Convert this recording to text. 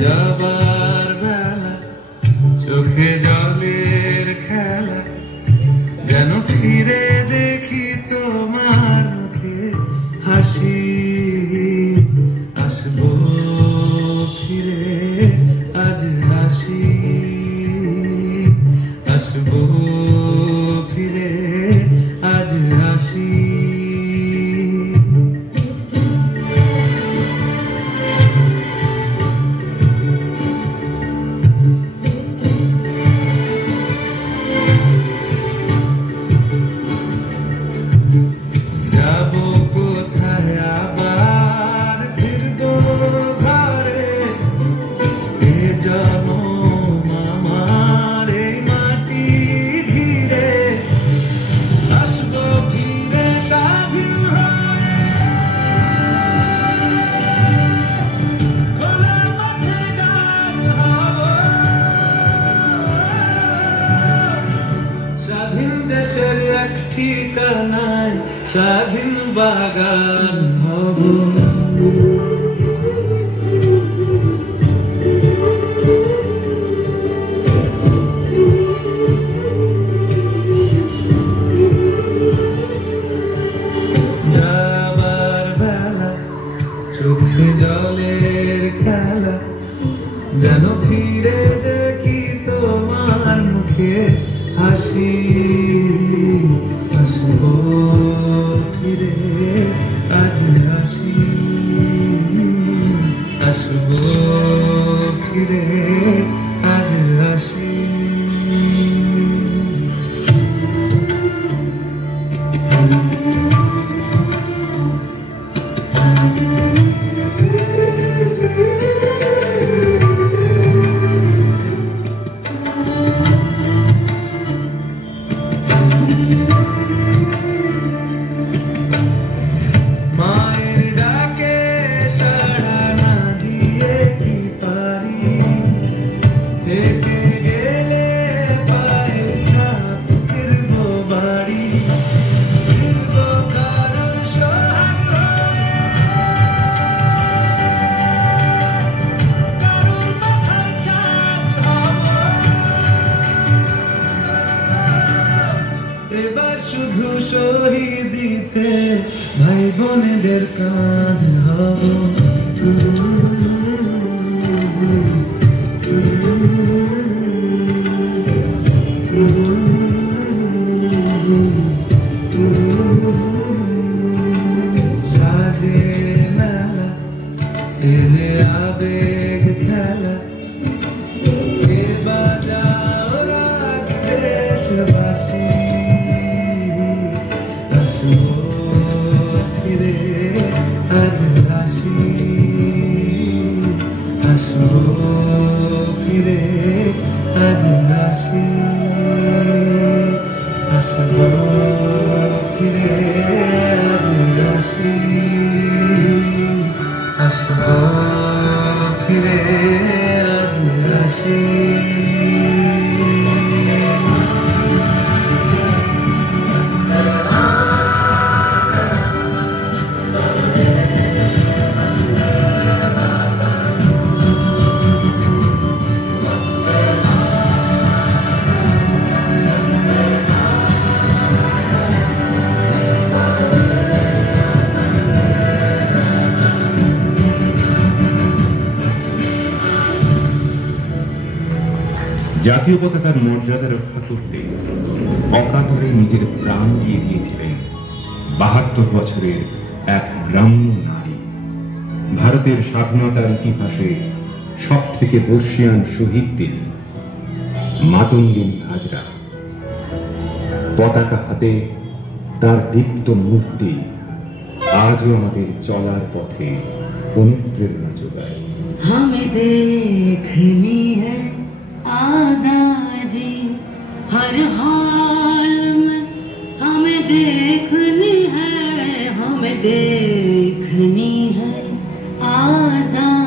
যাবার বেলা চোখে জলের খেলা, যেন ফিরে দেখি তোমার মুখে হাসি। আসবো ফিরে আজ আসি, আসবো ফিরে আজ আসি। যাবো কোথায় আবার ফিরবো ঘরে, এ জনম আমার এই মাটি ঘিরে। আসবো ফিরে স্বাধীন হয়ে, খোলা মাঠে গান হব, স্বাধীন দেশের এক ঠিকানায় স্বাধীন বাগান হব। যাবার বেলা চোখে জলের খেলা, যেন ফিরে দেখি তোমার মুখে হাসি। আসবো ফিরে আজ আসি, আসবো ফিরে আজ আসি। মায়ের ডাকে সাড়া না দিয়ে কি পারি, থেকে গেলে পায়ের ছাপ ফিরবো বাড়ি। ফিরবো কারোর সোহাগ হয়ে, কারোর মাথার ছাদ হব। এবার শুধু শহীদিতে ভাই বোনেদের কাঁধ হব। সাজে মেলা এ যে আবেগ খেলা, কে বাজাও রাগ দেশবাসী। আসবো ফিরে আজ আসি, আসবো ফিরে আজ আসি, আসবো ফিরে আজ আসি, আসবো ফিরে আজ আসি। জাতীয় পতাকার মর্যাদা রক্ষা করতে অকাতরে নিজের প্রাণ দিয়ে দিয়েছিলেন ৭২ বছরের এক গ্রাম্য নারী। ভারতের স্বাধীনতার ইতিহাসে সব থেকে বর্ষিয়ান শহীদ দিন মাতঙ্গিনী হাজরা। পতাকা হাতে তার দীপ্ত মূর্তি আজও আমাদের চলার পথে অনুপ্রেরণা যোগায়। हमें देखनी है आजादी हर हाल में, हमें देखनी है आजादी।